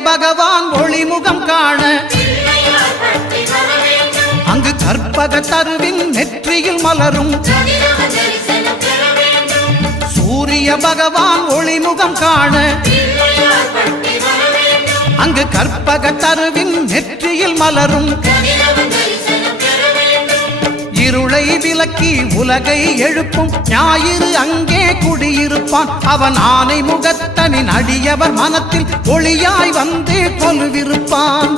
பகவான் ஒளிமுகம் காண அங்கு கற்பக தருவின் நெற்றியில் மலரும் சூரிய பகவான் ஒளிமுகம் காண அங்கு கற்பக தருவின் நெற்றியில் மலரும் இருளை விலக்கி உலகை எழுப்பும் ஞாயிறு அங்கே குடியிருப்பான் அவன் ஆனை முகத்தனின் அடியவர் மனத்தில் ஒளியாய் வந்து கொலுவிருப்பான்